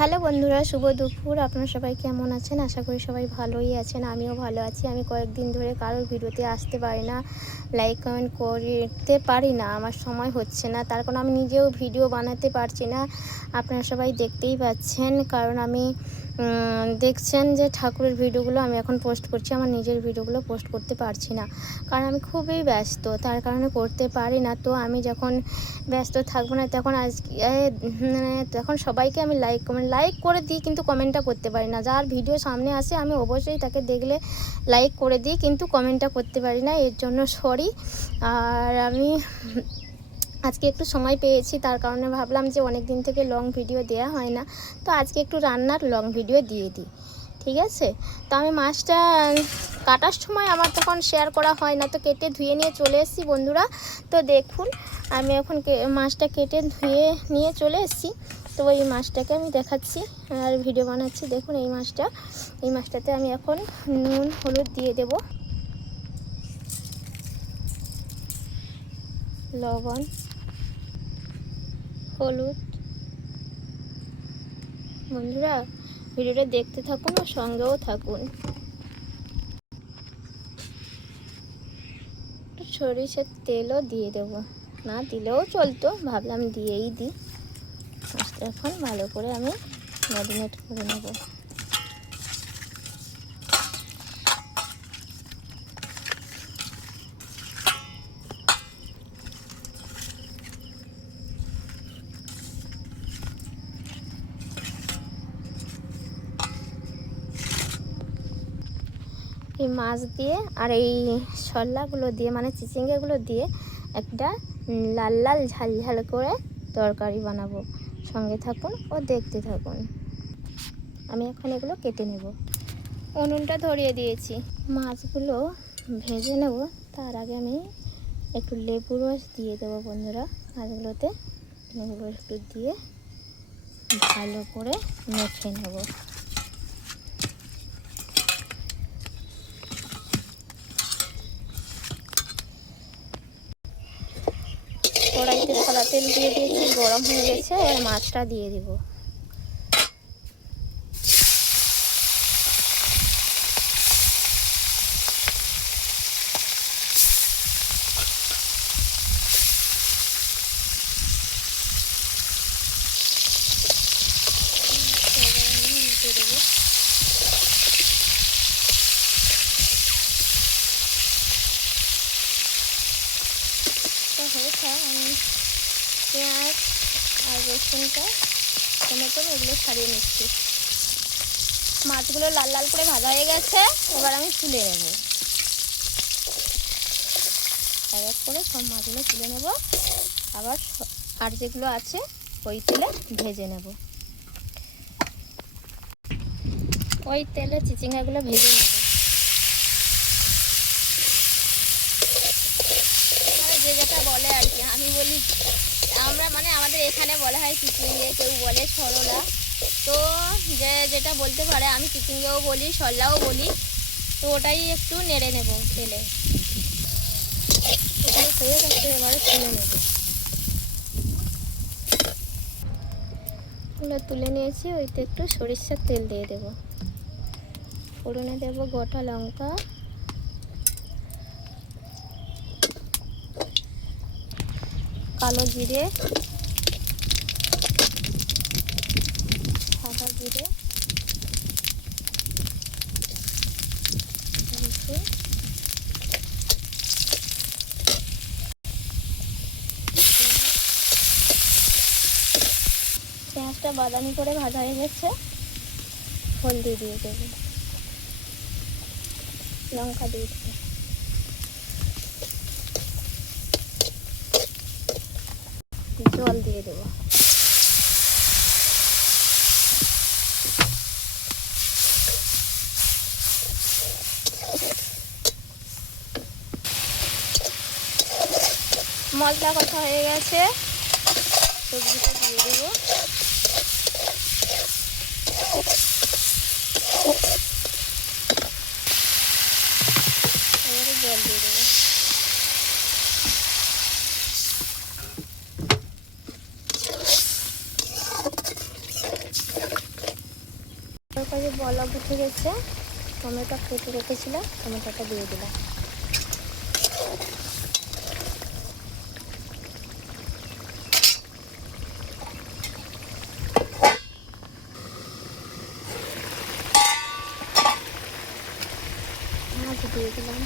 Hello বন্ধুরা, শুভ দুপুর। আপনারা সবাই কেমন আছেন? আশা করি সবাই ভালোই আছেন। আমিও ভালো আছি। আমি কয়েকদিন ধরে কারোর ভিডিওতে আসতে পারি না, লাইক কমেন্ট করতে পারি না, আমার সময় হচ্ছে না। তার কারণ আমি নিজেও ভিডিও বানাতে পারছি না। আপনারা সবাই দেখতেই পাচ্ছেন, কারণ আমি দেখছেন যে ঠাকুরের ভিডিওগুলো আমি এখন পোস্ট করছি, আমার নিজের ভিডিওগুলো পোস্ট করতে পারছি না, কারণ আমি খুবই ব্যস্ত, তার কারণে করতে পারি না। তো আমি যখন ব্যস্ত থাকবো না তখন তখন সবাইকে আমি লাইক করে দিই, কিন্তু কমেন্টটা করতে পারি না। যার ভিডিও সামনে আসে আমি অবশ্যই তাকে দেখলে লাইক করে দিই, কিন্তু কমেন্টটা করতে পারি না, এর জন্য সরি। আর আমি আজকে একটু সময় পেয়েছি, তার কারণে ভাবলাম যে অনেক দিন থেকে লং ভিডিও দেওয়া হয় না, তো আজকে একটু রান্নার লং ভিডিও দিয়ে দিই, ঠিক আছে? তো আমি মাছটা কাটার সময় আমার তখন শেয়ার করা হয় না, তো কেটে ধুয়ে নিয়ে চলে এসেছি বন্ধুরা। তো দেখুন, আমি এখন মাছটা কেটে ধুয়ে নিয়ে চলে এসেছি। তো এই মাছটাকে আমি দেখাচ্ছি আর ভিডিও বানাচ্ছি। দেখুন এই মাছটাতে আমি এখন নুন হলুদ দিয়ে দেব, লবণ, হলুদ। বন্ধুরা ভিডিওটা দেখতে থাকুন আর সঙ্গেও থাকুন। সরিষার তেলও দিয়ে দেব, না দিলেও চলতো, ভাবলাম দিয়েই দিই। মাছটা এখন ভালো করে আমি ম্যারিনেট করে নেব। এই মাছ দিয়ে আর এই শলাগুলো দিয়ে, মানে চিচিঙ্গাগুলো দিয়ে একটা লাল লাল ঝাল ঝাল করে তরকারি বানাবো। সঙ্গে থাকুন ও দেখতে থাকুন। আমি এখন এগুলো কেটে নেব। উনুনটা ধরিয়ে দিয়েছি, মাছগুলো ভেজে নেব। তার আগে আমি একটু লেবু রস দিয়ে দেবো বন্ধুরা মাছগুলোতে। লেবু রস একটু দিয়ে ভালো করে মেখে নেব। কড়াইতে সাদা তেল দিয়ে দিয়েছি, গরম হয়ে গেছে। এবার মাছটা দিয়ে দিব। আমি পেঁয়াজ আর রসুনটা, টমেটো এগুলো ছাড়িয়ে নিচ্ছি। মাছগুলো লাল লাল করে ভাজা হয়ে গেছে, এবার আমি তুলে নেব। এক এক করে সব মাছগুলো তুলে নেব, আবার আর যেগুলো আছে ওই তেলে ভেজে নেব। ওই তেলে চিচিঙ্গাগুলো ভেজে নেব। যে যেটা বলে আর কি, আমি বলি আমরা, মানে আমাদের এখানে বলা হয় চিচিঙ্গে, কেউ বলে সরলা। তো যে যেটা বলতে পারে, আমি চিচিঙ্গেও বলি, সরলাও বলি। তো ওটাই একটু নেড়ে নেব তেলে। ওখানে হয়ে গেছে, এবারে তুলে নেব। ওগুলো তুলে নিয়েছি। ওইতে একটু সরিষার তেল দিয়ে দেব। ফোড়নে দেব গোটা লঙ্কা, কালো জিরে, সাদা জিরে, পেঁয়াজটা বাদামি করে ভাজা হয়ে গেছে। হলদি দিয়ে দেবো, লঙ্কা দিয়ে দেবো, জল দিয়ে দেবো। মশলা কষা হয়ে গেছে, সবজিটা দিয়ে দেবো। এবারে জল দিয়ে দেবো। তরকারি বলক উঠে গেছে। টমেটো কেটে রেখেছিলাম, টমেটোটা দিয়ে দিলাম। মাছ দিয়ে দিলাম।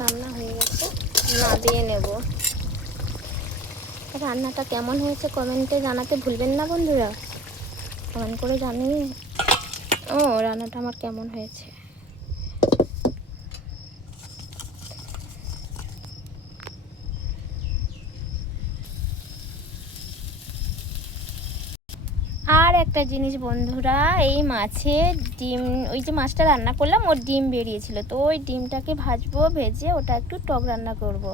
রান্না হয়ে গেছে, নামিয়ে নেব। রান্নাটা কেমন হয়েছে কমেন্টে জানাতে ভুলবেন না বন্ধুরা, কমেন্ট করে জানিয়ে রান্নাটা আমার কেমন হয়েছে। আর একটা জিনিস বন্ধুরা, এই মাছের ডিম, ওই যে মাছটা রান্না করলাম ওর ডিম বেরিয়েছিল, তো ওই ডিমটাকে ভাজবো, ভেজে ওটা একটু টক রান্না করব।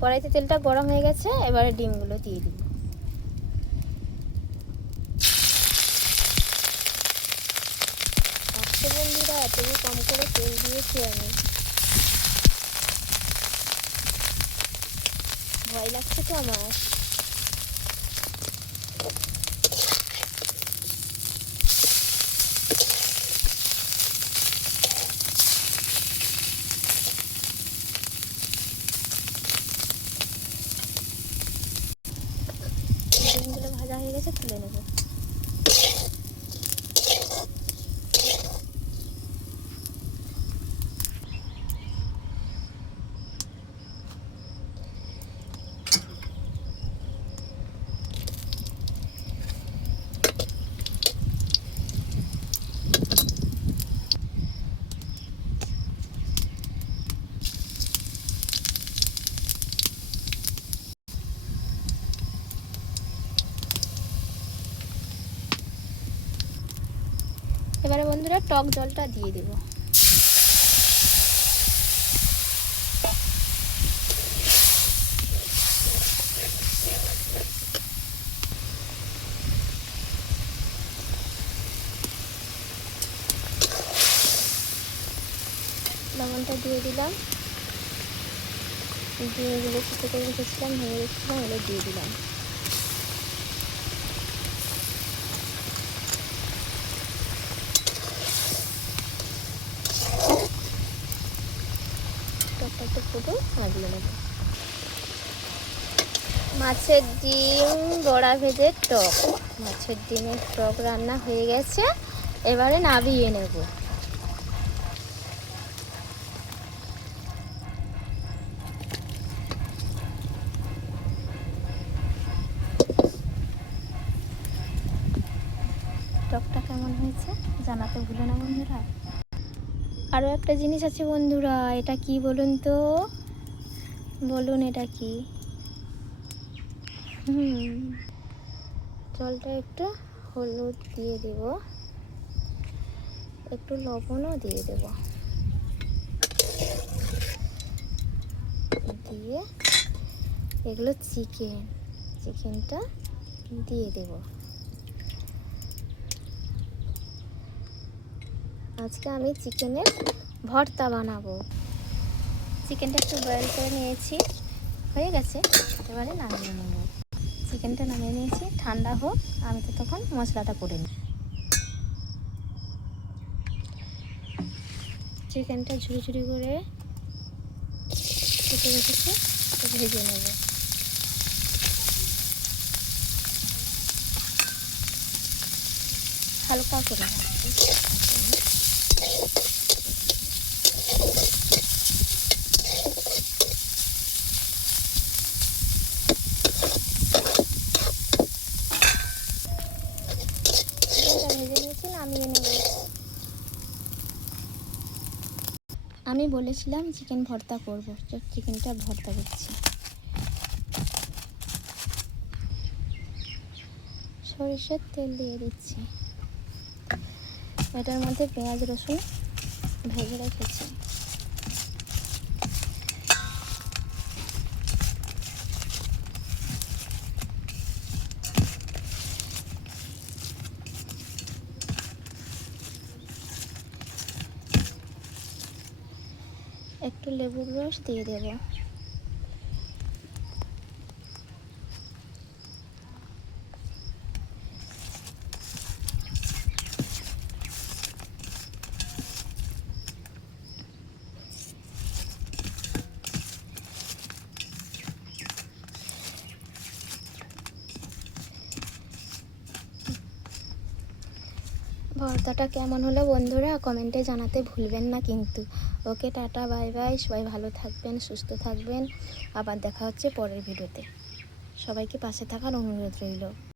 কড়াইতে তেলটা গরম হয়ে গেছে, এবারে ডিমগুলো দিয়ে দিব। বন্ধুরা এতই কম করে তেল দিয়েছি আমি, ভয় লাগছে তো আমার। ডিমগুলো ভাজা হয়ে গেছে, তুলে নেব। এবারে বন্ধুরা টক জলটা দিয়ে দেব। লবণটা দিয়ে দিলাম। ডিমগুলো কুচো করে রেখেছিলাম, ভেঙে রেখেছিলাম, এগুলো দিয়ে দিলাম। টকটা একটু ফুটো মাখিয়ে নেব। মাছের ডিম বড়া ভেজে টক, মাছের ডিমের টক রান্না হয়ে গেছে, এবারে নামিয়ে নেব। টকটা কেমন হয়েছে জানাতে ভুলো না বন্ধুরা। আরও একটা জিনিস আছে বন্ধুরা, এটা কি বলুন তো, বলুন এটা কি? জলটা একটু হলুদ দিয়ে দেব, একটু লবণও দিয়ে দেব, দিয়ে এগুলো চিকেনটা দিয়ে দেব। আজকে আমি চিকেনের ভর্তা বানাবো। চিকেনটা একটু বয়েল করে নিয়েছি, হয়ে গেছে, এবারে নামিয়ে নেব। চিকেনটা নামিয়ে নিয়েছি, ঠান্ডা হোক, আমি তো তখন মশলাটা করে নিই। চিকেনটা ঝুড়ি ঝুড়ি করে কেটে রেখেছি, ভেজে নেব। হালকা করে আমি বলেছিলাম চিকেন ভর্তা করব, চিকেনটা ভর্তা করছি। সরিষার তেল দিয়ে দিচ্ছি, এটার মধ্যে পেঁয়াজ রসুন ভেজে রেখেছি। একটু লেবুর রস দিয়ে দেব। ভর্তাটা কেমন হলো বন্ধুরা কমেন্টে জানাতে ভুলবেন না কিন্তু। ওকে, টাটা, বাই বাই, সবাই ভালো থাকবেন, সুস্থ থাকবেন। আবার দেখা হচ্ছে পরের ভিডিওতে। সবাইকে পাশে থাকার অনুরোধ রইল।